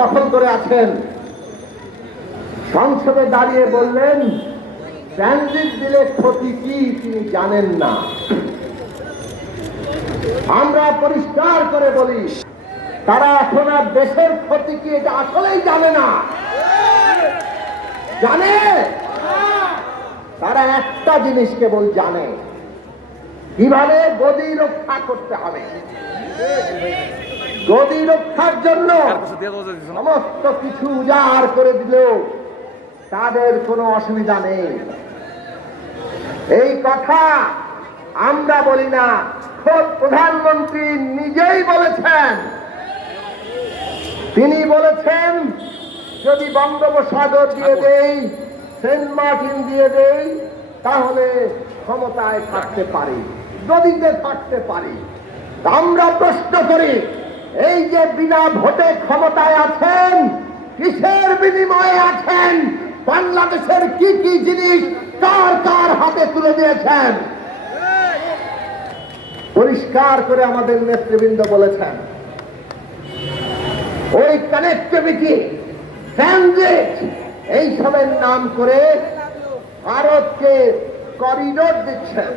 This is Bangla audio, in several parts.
দখল করে আছেন, সংসদে দাঁড়িয়ে বললেন ট্রানজিট দিলে ক্ষতি কি তিনি জানেন না। আমরা পরিষ্কার করে বলি, তারা এখন আর দেশের ক্ষতি কি এটা আসলেই জানে না। জানে, তারা একটা জিনিস কেবল জানে, কিভাবে গদি রক্ষা করতে হবে। গদি রক্ষার জন্য সমস্ত কিছু উজাড় করে দিলেও তাদের কোনো অসুবিধা নেই। এই কথা আমরা বলি না, খোদ প্রধানমন্ত্রী নিজেই বলেছেন। তিনি বলেছেন যদি বঙ্গোপসাগর দিয়ে দেই, সেন্ট মার্টিন দিয়ে দেই, তাহলে ক্ষমতায় থাকতে পারি, গদিতে থাকতে পারি। আমরা প্রশ্ন করি, এই যে বিনা ভোটে ক্ষমতায় আছেন, কিসের বিনিময়ে আছেন? বাংলাদেশের কি কি জিনিস কার কার হাতে তুলে দিয়েছেন? পরিষ্কার করে আমাদের নেতৃবৃন্দ বলেছেন, ওই কানেক্টিভিটি, ট্রানজিট, এইসবের নাম করে ভারতকে করিডোর দিচ্ছেন।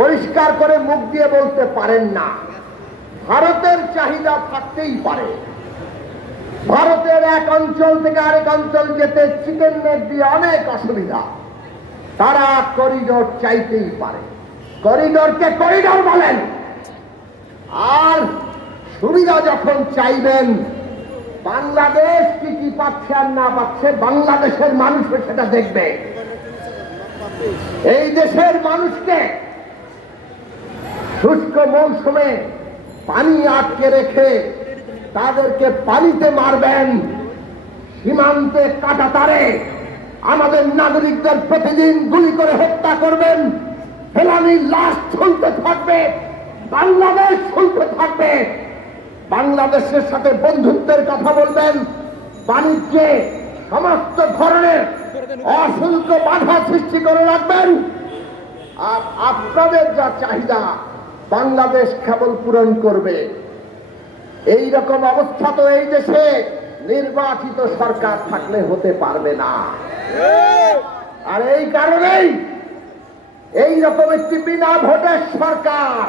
পরিষ্কার করে মুখ দিয়ে বলতে পারেন না। ভারতের চাহিদা থাকতেই পারে, ভারতের এক অঞ্চল থেকে আরেক অঞ্চল যেতে চিকেন নেট দিয়ে অনেক অসুবিধা, তারা করিডোর চাইতেই পারে। করিডোরকে করিডোর বলেন। আর সুবিধা যখন চাইবেন, বাংলাদেশ কি কি পাচ্ছে আর না পাচ্ছে বাংলাদেশের মানুষ সেটা দেখবে। এই দেশের মানুষকে শুষ্ক মৌসুমে পানি আটকে রেখে তাদেরকে পানিতে মারবেন, সীমান্তে কাঁটাতারে আমাদের নাগরিকদের প্রতিদিন গুলি করে হত্যা করবেন, ফেলানির লাশ ঝুলতে থাকবে, বাংলাদেশ ঝুলতে থাকবে। বাংলাদেশের সাথে বন্ধুত্বের কথা বলবেন, বাণিজ্যে সমস্ত ধরনের অশুল্ক বাধা সৃষ্টি করে রাখবেন। আর আপনাদের যা চাহিদা বাংলাদেশ কেবল পূরণ করবে। এই রকম অবস্থা তো এই দেশে নির্বাচিত সরকার থাকলে হতে পারবে না। আর এই কারণেই এই রকম একটি বিনা ভোটের সরকার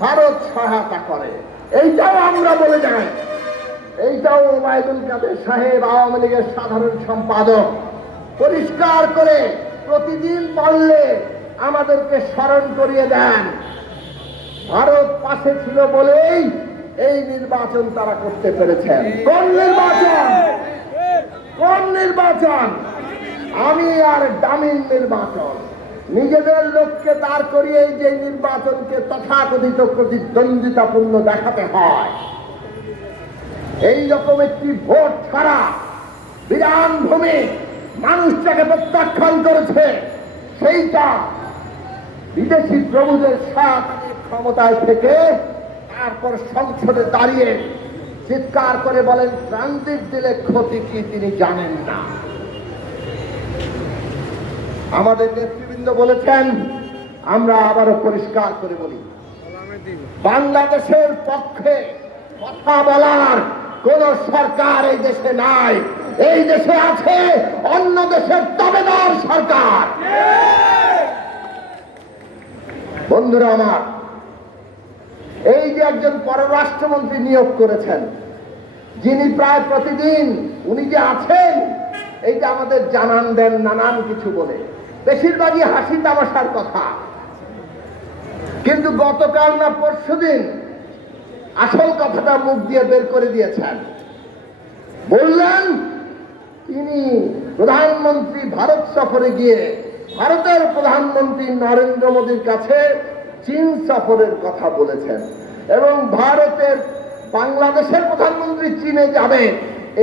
ভারত সহায়তা করে। এইটাও আমরা বলে যাই, এইটাও ওবায়দুল কাদের সাহেব আওয়ামী লীগের সাধারণ সম্পাদক পরিষ্কার করে প্রতিদিন বললে আমাদেরকে স্মরণ করিয়ে দেন। ভারত পাশে ছিল বলেই এই নির্বাচন তারা করতে পেরেছেন। কোন নির্বাচন? কোন নির্বাচন? আমি আর দামিন নির্বাচন। নিজেদের লোককে দাঁড় করিয়ে যে নির্বাচনকে তথাকথিত প্রতিদ্বন্দ্বিতাপূর্ণ দেখাতে হয়, এই রকম একটি ভোট ছাড়া বিরান ভূমি মানুষটাকে প্রত্যাখ্যান করেছে, সেইটা বিদেশি প্রভুদের সাথে ক্ষমতায় থেকে তারপর সংসদে দাঁড়িয়ে চিৎকার করে বলেন ট্রানজিট দিলে ক্ষতি কি তিনি জানেন না। আমাদের নেতৃবৃন্দ বলেছেন, আমরা আবারও পরিষ্কার করে বলি, বাংলাদেশের পক্ষে কথা বলার কোন সরকার এই দেশে নাই। এই দেশে আছে অন্য দেশের দাবেদার সরকার। বন্ধুরা আমার, এই যে একজন পররাষ্ট্রমন্ত্রী নিয়োগ করেছেন, যিনি প্রায় প্রতিদিন উনি যে আছেন এইটা আমাদের জানান দেন নানান কিছু বলে, বেশিরভাগই হাসি তামাশার কথা। কিন্তু গতকাল না পরশুদিন আসল কথাটা মুখ দিয়ে বের করে দিয়েছেন। বললেন তিনি প্রধানমন্ত্রী ভারত সফরে গিয়ে ভারতের প্রধানমন্ত্রী নরেন্দ্র মোদীর কাছে চীন সফরের কথা বলেছেন এবং ভারতের বাংলাদেশের প্রধানমন্ত্রী চীনে যাবে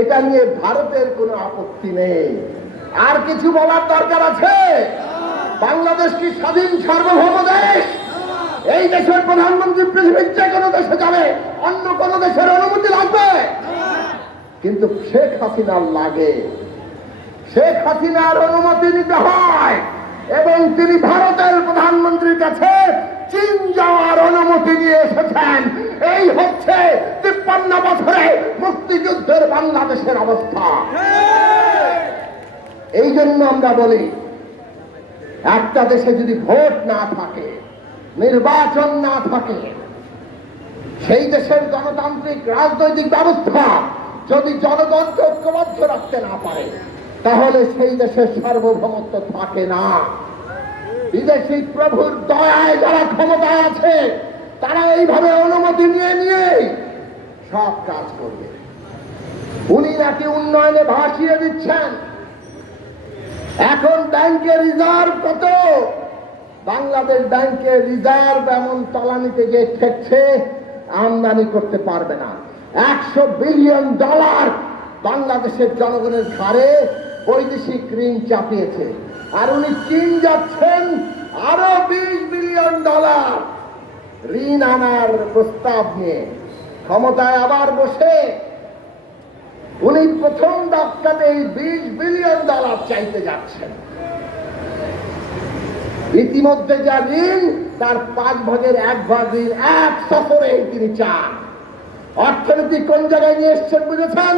এটা নিয়ে ভারতের কোনো আপত্তি নেই। আর কিছু বলার দরকার আছে? বাংলাদেশ কি স্বাধীন সার্বভৌম দেশ? এই দেশের প্রধানমন্ত্রী পৃথিবীর যে কোনো দেশে যাবে, অন্য কোন দেশের অনুমতি লাগবে? কিন্তু শেখ হাসিনার লাগে। শেখ হাসিনার অনুমতি নিতে হয় এবং তিনি ভারতের প্রধানমন্ত্রীর কাছে চীন যাওয়ার অনুমতি নিয়ে এসেছেন। এই হচ্ছে 53 বছরে মুক্তিযুদ্ধের বাংলাদেশের অবস্থা। এই জন্য আমরা বলি, একটা দেশে যদি ভোট না থাকে, নির্বাচন না থাকে, সেই দেশের গণতান্ত্রিক রাজনৈতিক ব্যবস্থা যদি জনগণকে ঐক্যবদ্ধ রাখতে না পারে, তাহলে সেই দেশের সার্বভৌমত্ব থাকে না। বিদেশি প্রভুর দয়ায় যারা ক্ষমতায় আছে, তারা এইভাবে অনুমতি নিয়ে সব কাজ করবে। উনি নাকি উন্নয়নে ভাসিয়ে দিচ্ছেন। এখন ব্যাংকের রিজার্ভ কত? বাংলাদেশ ব্যাংকের রিজার্ভ এমন তলানিতে যে ঠেকছে, আমদানি করতে পারবে না। $100 বিলিয়ন বাংলাদেশের জনগণের ঘাড়ে বৈদেশিক ঋণ চাপিয়েছে। আর উনি চীন যাচ্ছেন আরো $20 বিলিয়ন ঋণ আনার প্রস্তাব নিয়ে। ক্ষমতায় আবার বসে উনি প্রথম দফাতে এই $20 বিলিয়ন চাইতে যাচ্ছেন। ইতিমধ্যে যা ঋণ, তার 5 ভাগের 1 ভাগ ঋণ এক সফরে তিনি চান। অর্থনীতি কোন জায়গায় নিয়ে এসছেন বুঝেছেন?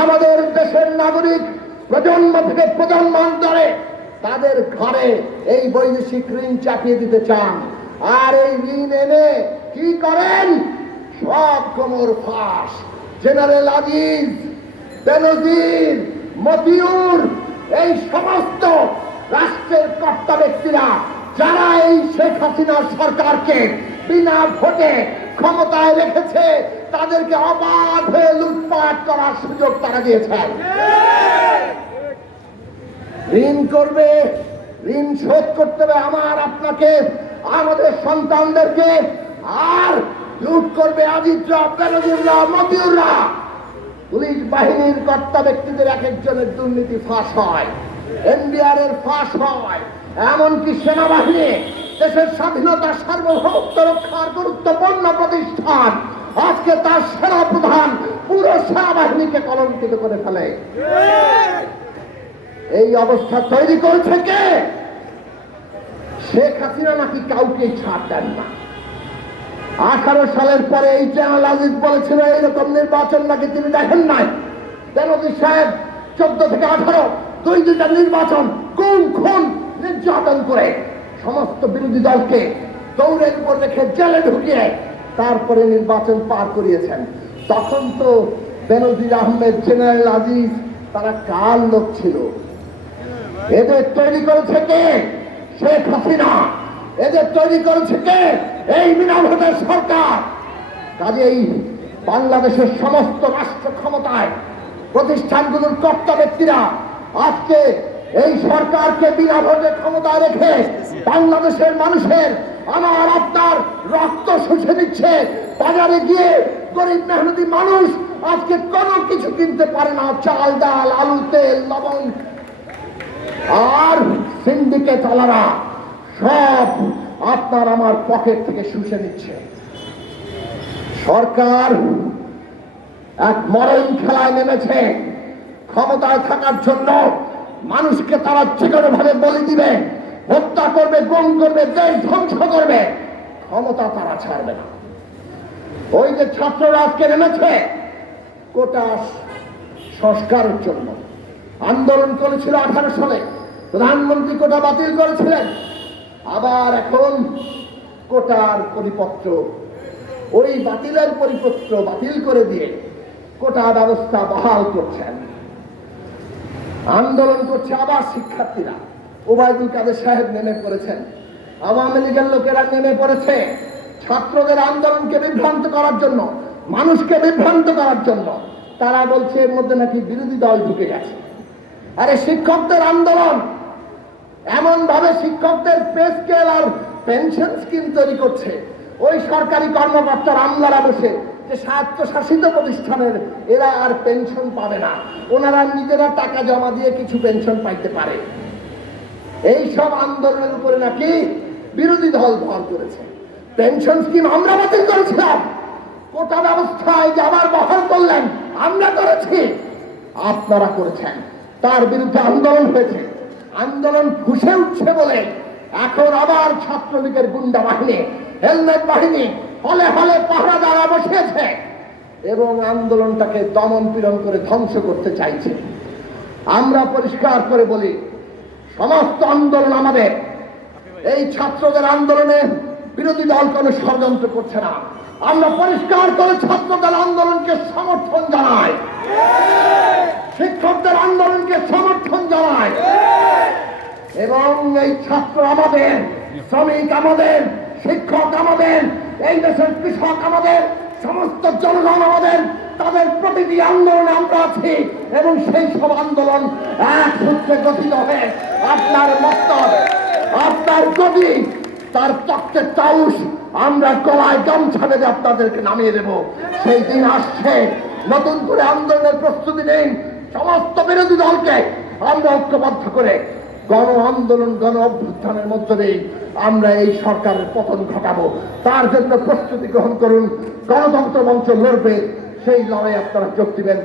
আমাদের দেশের নাগরিক প্রজন্ম থেকে প্রজন্মান্তরে তাদের ঘরে এই বৈদেশিক ঋণ চাপিয়ে দিতে চান। আর এই ঋণ এনে কি করেন? সব কোমর ফাঁস। জেনারেল আজিজ, বেনজির, মতিউর, এই সমস্ত রাষ্ট্রের কর্তা ব্যক্তিরা যারা এই শেখ হাসিনার সরকারকে বিনা ভোটে ক্ষমতায় রেখেছে, তাদেরকে অবাধে লুটপাট করার সুযোগ তারা দিয়েছেন। ঋণ করবে, ঋণ শোধ করতে হবে আমার, আপনাকে, আমাদের সন্তানদেরকে। আর লুট করবে আজিজরা, বেনজিররা, মতিউররা। পুলিশ বাহিনীর কর্তা ব্যক্তিদের এক একজনের দুর্নীতি ফাঁস হয়, এনবিআর এর ফাঁস হয়, এমনকি সেনাবাহিনী, দেশের স্বাধীনতা সার্বভৌমত্ব রক্ষার গুরুত্বপূর্ণ প্রতিষ্ঠান, আজকে তার সেনা প্রধান পুরো সেনাবাহিনীকে কলঙ্কিত করে ফেলে। এই অবস্থা তৈরি করেছে কে? শেখ হাসিনা নাকি কাউকে ছাড় দেন না। 18 সালের পরে এই জেনারেল আজিজ বলেছিল এইরকম নির্বাচন নাকি তিনি দেখেন নাই। বেনজির সাহেব 14 থেকে 18 দুইটা নির্বাচন গুম খুন নির্যাতন করে সমস্ত বিরোধী দলকে দৌড়ের উপর রেখে জেলে ঢুকিয়ে তারপরে নির্বাচন পার করিয়েছেন। তখন তো বেনজির আহমেদ, জেনারেল আজিজ তারা কার লোক ছিল? এদের তৈরি করেছে কে? শেখ হাসিনা। এদের তৈরি করেছে কে? এই বিনা ভোটের সরকার। কাজেই বাংলাদেশের সমস্ত রাষ্ট্র ক্ষমতায় প্রতিষ্ঠানগুলোর কর্তা ব্যক্তিরা আজকে এই সরকারকে বিনা ভোটে ক্ষমতায় রেখে বাংলাদেশের মানুষের, আমার আপনার রক্ত শুষে দিচ্ছে। বাজারে গিয়ে গরিব মেহনতি মানুষ আজকে কোনো কিছু কিনতে পারে না, চাল, ডাল, আলু, তেল, লবণ। আর সিন্ডিকেট আলারা সব আপনার আমার পকেট থেকে শুষে নিচ্ছে। সরকার এক মরণ খেলায় নেমেছে। ক্ষমতায় থাকার জন্য মানুষকে তারা যেকোনো ভাবে বলি দিবে, হত্যা করবে, গুম করবে, দেশ ধ্বংস করবে। ক্ষমতা তারা ছাড়বে না। ওই যে ছাত্ররা আজকে নেমেছে কোটা সংস্কারের জন্য, আন্দোলন করেছিল 18 সালে, প্রধানমন্ত্রী কোটা বাতিল করেছিলেন। আবার এখন কোটার পরিপত্র, ওই বাতিলের পরিপত্র বাতিল করে দিয়ে কোটা ব্যবস্থা বহাল করছেন। আন্দোলন করছে আবার শিক্ষার্থীরা। ওবায়দুল কাদের সাহেব নেমে পড়েছেন, আওয়ামী লীগের লোকেরা নেমে পড়েছে ছাত্রদের আন্দোলনকে বিভ্রান্ত করার জন্য, মানুষকে বিভ্রান্ত করার জন্য। তারা বলছে এর মধ্যে নাকি বিরোধী দল ঢুকে গেছে। আরে শিক্ষকদের আন্দোলন এমন ভাবে শিক্ষকদের পে স্কেল আর পেনশন স্কিম তৈরি করছে, ওই সরকারি কর্মকর্তার আমলারা বসে যে স্বায়ত্তশাসিত প্রতিষ্ঠানের এরা আর পেনশন পাবে না, ওনারা নিজেরা টাকা জমা দিয়ে কিছু পেনশন পাইতে পারে। এই সব আন্দোলনের উপরে নাকি বিরোধী দল ভর করেছে। পেনশন স্কিম আমরা বাতিল করেছিলাম, কোটা ব্যবস্থায় যে আবার বহাল করলেন আমরা করেছি, আপনারা করেছেন। তার বিরুদ্ধে আন্দোলন হয়েছে, আন্দোলন ফুসে উঠছে বলে এখন আবার ছাত্রলীগের গুন্ডা বাহিনী, হেলমেট বাহিনী হলে হলে পাহারাদারা বসিয়েছে এবং আন্দোলনটাকে দমন পীড়ন করে ধ্বংস করতে চাইছে। আমরা পরিষ্কার করে বলি, সমস্ত আন্দোলন আমাদের। এই ছাত্রদের আন্দোলনে বিরোধী দল কোনো ষড়যন্ত্র করছে না। আমরা পরিষ্কার করে ছাত্রদের আন্দোলনকে সমর্থন জানাই, শিক্ষকদের আন্দোলনকে সমর্থন জানাই এবং এই ছাত্র আমাদের, শ্রমিক আমাদের, শিক্ষক আমাদের, এই দেশের কৃষক আমাদের, সমস্ত জনগণ আমাদের। তাদের প্রতিটি আন্দোলনে আমরা আছি এবং সেই সব আন্দোলন এক সূত্রে গঠিত হয়ে আপনার মস্তক, আপনার গদি, তার তক্তের চাউস আমরা গলায় গামছা বেঁধে আপনাদেরকে নামিয়ে দেব। সেই দিন আসছে। নতুন করে আন্দোলনের প্রস্তুতি নেই। সমস্ত বিরোধী দলকে আমরা ঐক্যবদ্ধ করে গণ আন্দোলন, গণ অভ্যুত্থানের মধ্য দিয়ে আমরা এই সরকারের পতন ঘটাবো। তার জন্য প্রস্তুতি গ্রহণ করুন। গণতন্ত্র মঞ্চ লড়বে, সেই লড়াই আপনারা যোগ দিবেন।